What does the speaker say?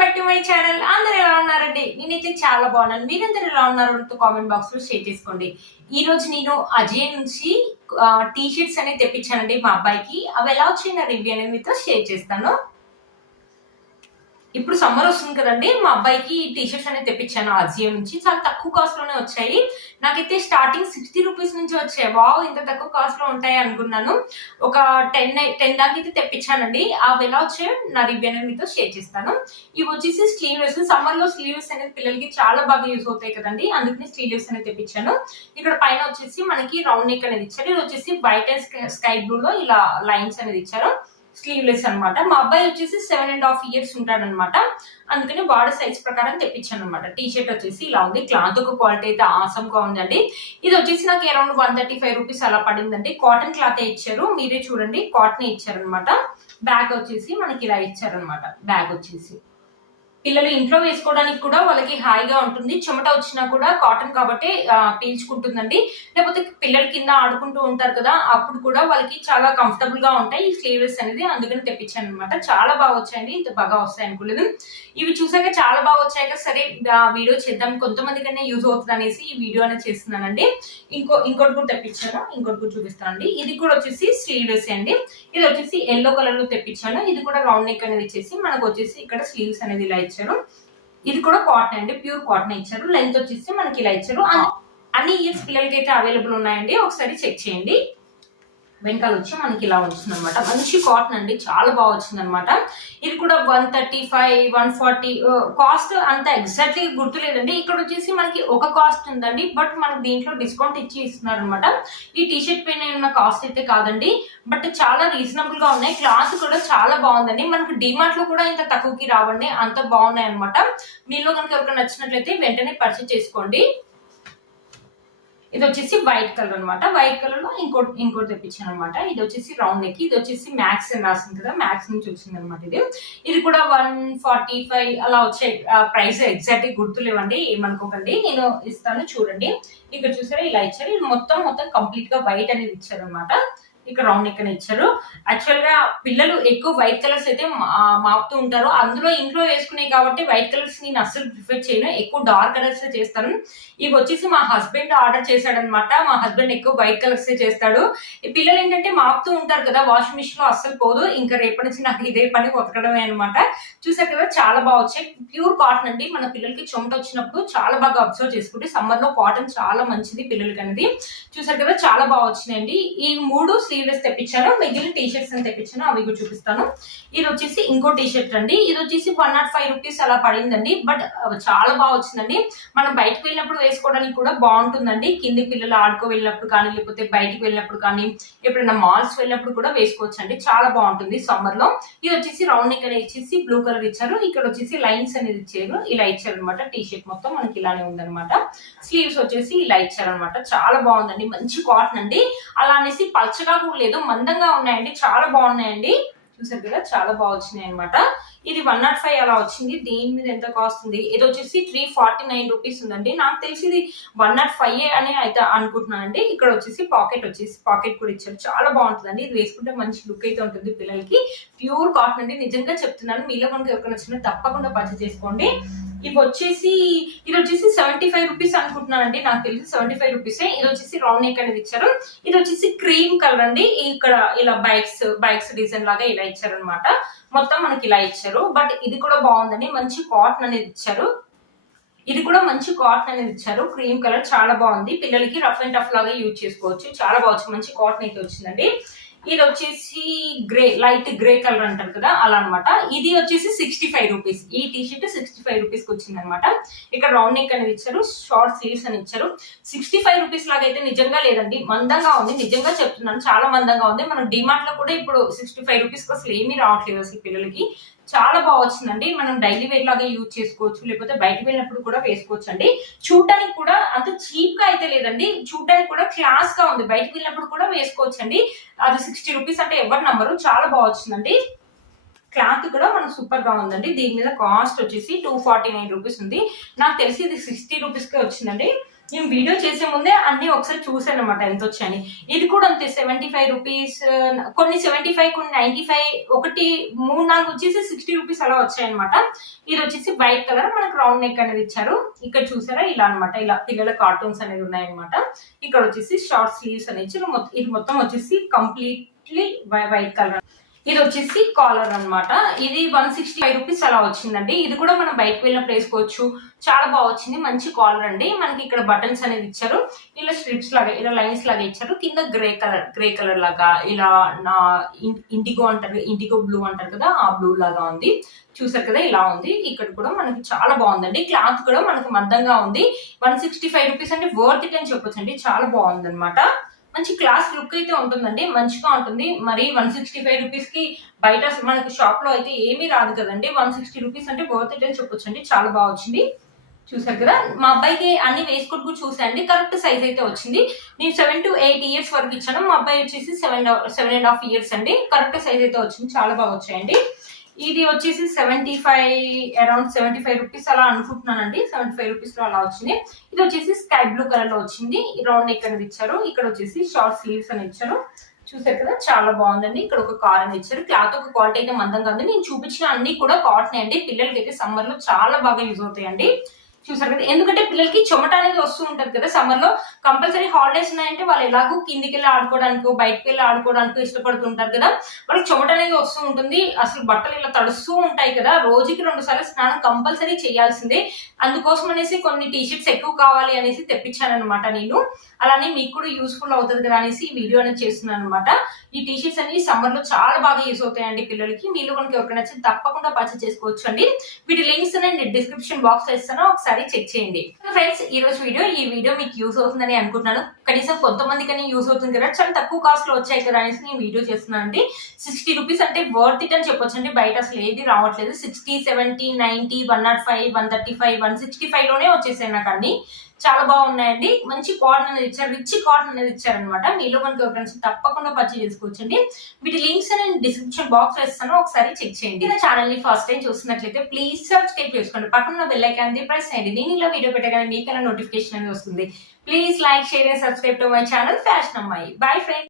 Back to my channel. అందరూ ఎలా ఉన్నారండి? నేనైతే చాలా బాగున్నాను. మీరందరూ ఎలా ఉన్నారు? కామెంట్ బాక్స్ లో షేర్ చేసుకోండి. ఈ రోజు నేను అజయ్ నుంచి టీ షర్ట్స్ అనేది తెప్పించానండి మా అబ్బాయికి. అవి ఎలా వచ్చాయి నా రివ్యూ అనేది మీతో షేర్ చేస్తాను. ఇప్పుడు సమ్మర్ వస్తుంది కదండి, మా అబ్బాయికి టీ షర్ట్స్ అనేది తెప్పించాను అజియో నుంచి. చాలా తక్కువ కాస్ట్ లోనే వచ్చాయి. నాకైతే స్టార్టింగ్ 60 రూపీస్ నుంచి వచ్చాయి. వావ్, ఇంత తక్కువ కాస్ట్ లో ఉంటాయి అనుకున్నాను. ఒక 10 దాకా అయితే తెప్పించానండి. అవి ఎలా వచ్చాయో నా రివ్యూ అనేది మీతో షేర్ చేస్తాను. ఇవి వచ్చేసి స్లీవ్లెస్. సమ్మర్ లో స్లీవ్లెస్ అనేది పిల్లలకి చాలా బాగా యూజ్ అవుతాయి కదండి, అందుకని స్లీవ్లెస్ అనేది తెప్పించాను. ఇక్కడ పైన వచ్చేసి మనకి రౌండ్ నెక్ అనేది ఇచ్చారు. ఇది వచ్చేసి వైట్ అండ్ స్కై బ్లూ లో ఇలా లైన్స్ అనేది ఇచ్చారు. స్లీవ్లెస్ అనమాట. మా అబ్బాయి వచ్చేసి 7.5 years ఉంటాడనమాట, అందుకని వాడి సైజ్ ప్రకారం తెప్పించాను అనమాట. టీ షర్ట్ వచ్చేసి ఇలా ఉంది. క్లాత్ ఒక క్వాలిటీ అయితే ఆసమ్ గా ఉందండి. ఇది వచ్చేసి నాకు అరౌండ్ 135 రూపీస్ అలా పడిందండి. కాటన్ క్లాత్ ఇచ్చారు, మీరే చూడండి, కాటన్ ఇచ్చారనమాట. బ్యాగ్ వచ్చేసి మనకి ఇలా ఇచ్చారనమాట. బ్యాగ్ వచ్చేసి పిల్లలు ఇంట్లో వేసుకోవడానికి కూడా వాళ్ళకి హాయిగా ఉంటుంది. చెమట వచ్చినా కూడా కాటన్ కాబట్టి పీల్చుకుంటుందండి. లేకపోతే పిల్లలు కింద ఆడుకుంటూ ఉంటారు కదా, అప్పుడు కూడా వాళ్ళకి చాలా కంఫర్టబుల్ గా ఉంటాయి ఈ స్లీవ్లెస్ అనేది. అందుకని తెప్పించాను అనమాట. చాలా బాగా వచ్చాయండి. ఇంత బాగా వస్తాయి అనుకోలేదు. ఇవి చూసాక చాలా బాగా వచ్చాక సరే వీడియో చేద్దాం, కొంతమంది కన్నా యూజ్ అవుతుంది అనేసి ఈ వీడియో అనేది చేస్తున్నానండి. ఇంకోటి కూడా తెప్పించాను, ఇంకోటి కూడా చూపిస్తానండి. ఇది కూడా వచ్చేసి స్లీవ్లెస్ అండి. ఇది వచ్చేసి ఎల్లో కలర్ లో తెప్పించాను. ఇది కూడా రౌండ్ నెక్ అనేది ఇచ్చేసి మనకు వచ్చేసి ఇక్కడ స్లీవ్స్ అనేది ఇలా ఇచ్చారు. ఇది కూడా కాటన్ అండి, ప్యూర్ కాటన్ ఇచ్చారు. లెంత్ వచ్చేసి మనకి ఇలా ఇచ్చారు. అన్ని ఇయర్స్ పిల్లలకి అయితే అవైలబుల్ ఉన్నాయండి, ఒకసారి చెక్ చేయండి. వెనకాల వచ్చి మనకి ఇలా వచ్చింది అనమాట. మంచి కాటన్ అండి, చాలా బాగా వచ్చింది అనమాట. ఇది కూడా 135, 140 కాస్ట్ అంత ఎగ్జాక్ట్లీ గుర్తులేదండి. ఇక్కడ వచ్చేసి మనకి ఒక కాస్ట్ ఉందండి, బట్ మనకి దీంట్లో డిస్కౌంట్ ఇచ్చి ఇస్తున్నారు అనమాట. ఈ టీ షర్ట్ పైన ఉన్న కాస్ట్ అయితే కాదండి, బట్ చాలా రీజనబుల్ గా ఉన్నాయి. క్లాత్ కూడా చాలా బాగుందండి. మనకు డిమార్ట్ లో కూడా ఇంత తక్కువకి రావండి, అంత బాగున్నాయి అనమాట. మీలో కనుక ఎవరికైనా నచ్చినట్లయితే వెంటనే పర్చేస్ చేసుకోండి. ఇది వచ్చేసి వైట్ కలర్ అనమాట. వైట్ కలర్ లో ఇంకోటి తెప్పించాను అనమాట. ఇది వచ్చేసి రౌండ్ నెక్. ఇది వచ్చేసి మ్యాక్స్ అని రాసింది కదా, మ్యాక్స్ నుంచి వచ్చింది అనమాట. ఇది కూడా 145 అలా వచ్చే ప్రైస్ ఎగ్జాక్ట్ గుర్తులేవండి, ఏమనుకోకండి. నేను ఇస్తాను చూడండి. ఇక్కడ చూసారా ఇలా ఇచ్చారు. ఇది మొత్తం కంప్లీట్ గా వైట్ అనేది ఇచ్చారు అనమాట. ఇక్కడ రౌండ్ నెక్ అని ఇచ్చారు. యాక్చువల్ గా పిల్లలు ఎక్కువ వైట్ కలర్స్ అయితే మాపుతూ ఉంటారు. అందులో ఇంట్లో వేసుకునే కాబట్టి వైట్ కలర్స్ నేను అస్సలు ప్రిఫర్ చేయను, ఎక్కువ డార్క్ కలర్స్ చేస్తాను. ఇవి వచ్చేసి మా హస్బెండ్ ఆర్డర్ చేశాడనమాట. మా హస్బెండ్ ఎక్కువ వైట్ కలర్స్ చేస్తాడు. ఈ పిల్లలు ఏంటంటే మాపుతూ ఉంటారు కదా, వాషింగ్ మిషన్ లో అస్సలు పోదు. ఇంకా రేపటి నుంచి నాకు ఇదే పని ఉతకడమే అనమాట. చూసారు కదా, చాలా బాగా వచ్చాయి. ప్యూర్ కాటన్ అండి. మన పిల్లలకి చెమట వచ్చినప్పుడు చాలా బాగా అబ్జర్వ్ చేసుకుంటే సమ్మర్ లో కాటన్ చాలా మంచిది పిల్లలకి అనేది. చూసారు కదా, చాలా బాగా వచ్చినాయండి. ఈ 3 స్లీవ్లెస్ తెప్పించాను, మిగిలిన టీ షర్ట్స్ అని తెప్పించాను, అవి కూడా చూపిస్తాను. ఇది వచ్చేసి ఇంకో టీ షర్ట్ అండి. ఇది వచ్చేసి 105 రూపీస్ అలా పడిందండి, బట్ చాలా బాగా వచ్చిందండి. మనం బయటకు వెళ్ళినప్పుడు వేసుకోవడానికి కూడా బాగుంటుందండి. కింది పిల్లలు ఆడుకో వెళ్ళినప్పుడు కానీ, లేకపోతే బయటకు వెళ్ళినప్పుడు కానీ, ఎప్పుడైనా మాల్స్ వెళ్ళినప్పుడు కూడా వేసుకోవచ్చు అండి. చాలా బాగుంటుంది సమ్మర్ లో. ఇది వచ్చేసి రౌండ్ నెక్ అనేది ఇచ్చేసి బ్లూ కలర్ ఇచ్చారు. ఇక్కడ వచ్చేసి లైన్స్ అనేది ఇచ్చారు, ఇలా ఇచ్చారు అనమాట. టీ షర్ట్ మొత్తం మనకి ఇలానే ఉందనమాట. స్లీవ్స్ వచ్చేసి ఇలా ఇచ్చారనమాట. చాలా బాగుందండి, మంచి కాటన్ అండి. అలా అనేసి పల్చగా కూడా లేదు, మందంగా ఉన్నాయండి, చాలా బాగున్నాయండి. చూసారు కదా, చాలా బాగా వచ్చినాయి అనమాట. ఇది 105 అలా వచ్చింది. దీని మీద ఎంత కాస్ట్ ఉంది? ఇది వచ్చేసి 349 రూపీస్ ఉందండి. నాకు తెలిసి ఇది 105 అని అయితే అనుకుంటున్నానండి. ఇక్కడ వచ్చేసి పాకెట్ కూడా ఇచ్చారు. చాలా బాగుంటుందండి. ఇది వేసుకుంటే మంచి లుక్ అయితే ఉంటుంది పిల్లలకి. ప్యూర్ కాటన్ అండి, నిజంగా చెప్తున్నాను. మీలో కనుక ఎవరికైనా నచ్చినా తప్పకుండా పర్చేస్ చేసుకోండి. ఇది వచ్చేసి 75 రూపీస్ అనుకుంటున్నానండి, నాకు తెలిసి 75 రూపీసే. ఇది వచ్చేసి రౌండ్ నెక్ అనేది ఇచ్చారు. ఇది వచ్చేసి క్రీమ్ కలర్ అండి. ఇక్కడ ఇలా బైక్స్ డిజైన్ లాగా ఇలా ఇచ్చారు అనమాట. మొత్తం మనకి ఇలా ఇచ్చారు. బట్ ఇది కూడా బాగుందండి, మంచి కాటన్ అనేది ఇచ్చారు. ఇది కూడా మంచి కాటన్ అనేది ఇచ్చారు. క్రీమ్ కలర్ చాలా బాగుంది. పిల్లలకి రఫ్ అండ్ టఫ్ లాగా యూజ్ చేసుకోవచ్చు. చాలా బాగుంది, మంచి కాటన్ అయితే వచ్చిందండి. ఇది వచ్చేసి లైట్ గ్రే కలర్ అంటారు కదా, అలా అనమాట. ఇది వచ్చేసి 65 రూపీస్. ఈ టీ షర్ట్ 65 రూపీస్ కి వచ్చింది అనమాట. ఇక్కడ రౌండ్ నెక్ అనేది ఇచ్చారు, షార్ట్ స్లీవ్స్ అని ఇచ్చారు. 65 రూపీస్ లాగా అయితే నిజంగా లేదండి, మందంగా ఉంది. నిజంగా చెప్తున్నాను, చాలా మందంగా ఉంది. మనం డిమార్ట్ లో కూడా ఇప్పుడు 65 రూపీస్ కి అసలు ఏమీ రావట్లేదు అసలు పిల్లలకి. చాలా బాగా వచ్చిందండి. మనం డైలీ వేర్ లాగా యూజ్ చేసుకోవచ్చు, లేకపోతే బయటకు వెళ్ళినప్పుడు కూడా వేసుకోవచ్చు అండి. చూడటానికి కూడా అంత చీప్ గా అయితే లేదండి, చూడటానికి కూడా క్లాస్ గా ఉంది. బయటకు వెళ్ళినప్పుడు కూడా వేసుకోవచ్చు అండి. అది 60 రూపీస్ అంటే ఎవరు నమ్మరు, చాలా బాగా వచ్చిందండి. క్లాత్ కూడా మనకు సూపర్ గా ఉందండి. దీని మీద కాస్ట్ వచ్చేసి 249 రూపీస్ ఉంది. నాకు తెలిసి ఇది 60 రూపీస్ కే వచ్చిందండి. నేను వీడియో చేసే ముందే అన్ని ఒకసారి చూసాను అనమాట ఎంత వచ్చాయని. ఇది కూడా అంతే 75 రూపీస్, కొన్ని 75, కొన్ని 95, ఒకటి 3-4 వచ్చేసి 60 రూపీస్ అలా వచ్చాయన్నమాట. ఇది వచ్చేసి వైట్ కలర్, మనకు రౌండ్ నెక్ అనేది ఇచ్చారు. ఇక్కడ చూసారా ఇలా అనమాట, ఇలా పిల్లల కార్టూన్స్ అనేది ఉన్నాయన్నమాట. ఇక్కడ వచ్చేసి షార్ట్ స్లీవ్స్ అనేది ఇది మొత్తం వచ్చేసి కంప్లీట్లీ వైట్ కలర్. ఇది వచ్చేసి కాలర్ అన్నమాట. ఇది 165 రూపీస్ అలా వచ్చిందండి. ఇది కూడా మనం బయటకు వెళ్ళినప్పుడు వేసుకోవచ్చు, చాలా బాగా వచ్చింది. మంచి కాలర్ అండి. మనకి ఇక్కడ బటన్స్ అనేది ఇచ్చారు, ఇలా స్ట్రిప్స్ లాగా, ఇలా లైన్స్ లాగా ఇచ్చారు. కింద గ్రే కలర్ లాగా, ఇలా నా ఇండిగో అంటారు, ఇండిగో బ్లూ అంటారు కదా, ఆ బ్లూ లాగా ఉంది. చూసారు కదా ఇలా ఉంది. ఇక్కడ కూడా మనకి చాలా బాగుందండి. క్లాత్ కూడా మనకి మందంగా ఉంది. 165 రూపీస్ అంటే వర్త్ ఇట్ అని చెప్పొచ్చు అండి, చాలా బాగుంది అనమాట. మంచి క్లాస్ లుక్ అయితే ఉంటుందండి, మంచిగా ఉంటుంది. మరి 165 రూపీస్ కి బయట మనకి షాప్ లో అయితే ఏమీ రాదు కదండి. 160 రూపీస్ అంటే వర్త్ ఇట్ అని చెప్పొచ్చు అండి, చాలా బాగా వచ్చింది. చూసారు కదా, మా అబ్బాయికి అన్ని వేసుకుంటూ చూసాండి, కరెక్ట్ సైజ్ అయితే వచ్చింది. నేను 7 to 8 ఇయర్స్ వరకు ఇచ్చాను, మా అబ్బాయి వచ్చేసి 7.5 ఇయర్స్ అండి. కరెక్ట్ సైజ్ అయితే వచ్చింది, చాలా బాగా వచ్చాయండి. ఇది వచ్చేసి 75, అరౌండ్ 75 రూపీస్ అలా అనుకుంటున్నానండి. 75 రూపీస్ లో అలా వచ్చింది. ఇది వచ్చేసి స్కై బ్లూ కలర్ లో వచ్చింది. రౌండ్ నెక్ అనేది ఇచ్చారు. ఇక్కడ వచ్చేసి షార్ట్ స్లీవ్స్ అని ఇచ్చారు. చూసారు కదా, చాలా బాగుందండి. ఇక్కడ ఒక కార్ అని ఇచ్చారు. క్లాత్ ఒక క్వాలిటీ అయితే మందంగా ఉంది. నేను చూపించిన అన్ని కూడా కాటన్ అండి. పిల్లలకి అయితే సమ్మర్ లో చాలా బాగా యూజ్ అవుతాయండి. చూసారు కదా, ఎందుకంటే పిల్లలకి చెమట అనేది వస్తూ ఉంటది కదా సమ్మర్ లో. కంపల్సరీ హాలిడేస్ ఉన్నాయంటే వాళ్ళు ఎలాగో కిందికి వెళ్ళి ఆడుకోవడానికి, బయటకు వెళ్ళి ఆడుకోవడానికి ఇష్టపడుతుంటారు కదా. వాళ్ళకి చెమట అనేది వస్తూ ఉంటుంది. అసలు బట్టలు ఇలా తడుస్తూ ఉంటాయి కదా, రోజుకి 2 సార్లు స్నానం కంపల్సరీ చేయాల్సిందే. అందుకోసం అనేసి కొన్ని టీషర్ట్స్ ఎక్కువ కావాలి అనేసి తెప్పించాను అనమాట నేను. అలానే మీకు కూడా యూస్ఫుల్ అవుతుంది కదా అనేసి ఈ వీడియో అనేది చేస్తున్నాను అనమాట. ఈ టీషర్ట్స్ అనేవి సమ్మర్ లో చాలా బాగా యూస్ అవుతాయండి పిల్లలకి. మీలో కనుక ఎవరికైనా నచ్చితే తప్పకుండా పర్చేస్ చేసుకోవచ్చు అండి. వీటి లింక్స్ నేను డిస్క్రిప్షన్ బాక్స్ లో ఇస్తాను, ఒకసారి చెక్ చేయండి. ఫ్రెండ్స్, ఈ వీడియో మీకు యూస్ అవుతుందని అనుకుంటున్నాను. కనీసం కొంతమందికని యూస్ అవుతుంది కదా, చాలా తక్కువ కాస్ట్ లో వచ్చాయి కదా అనేసి నేను వీడియో చేస్తున్నాను అండి. 60 రూపీస్ అంటే వర్త్ ఇట్ అని చెప్పొచ్చు అండి. బయట అసలు ఏది రావట్లేదు. 60, 70, 90, 105, 135, 165 లోనే వచ్చేసాయి నాకు అన్ని. చాలా బాగున్నాయండి. మంచి కాటన్ అనేది ఇచ్చారు, రిచ్ కాటన్ అనేది ఇచ్చారనమాట. మీలో మనకి ఎవరికైనా తప్పకుండా పర్చేస్ చేసుకోవచ్చండి. వీటి లింక్స్ నేను డిస్క్రిప్షన్ బాక్స్ లో ఇస్తాను, ఒకసారి చెక్ చేయండి. ఛానల్ ని ఫస్ట్ టైం చూస్తున్నట్లయితే ప్లీజ్ సబ్స్క్రైబ్ చేసుకోండి. పక్కన బెల్ ఐకాన్ ని ప్రెస్ చేయండి. నేను ఇలా వీడియో పెట్టగానే మీకైనా నోటిఫికేషన్ అనేది వస్తుంది. Please like, share and subscribe to my channel fashion అమ్మాయి. Bye friends.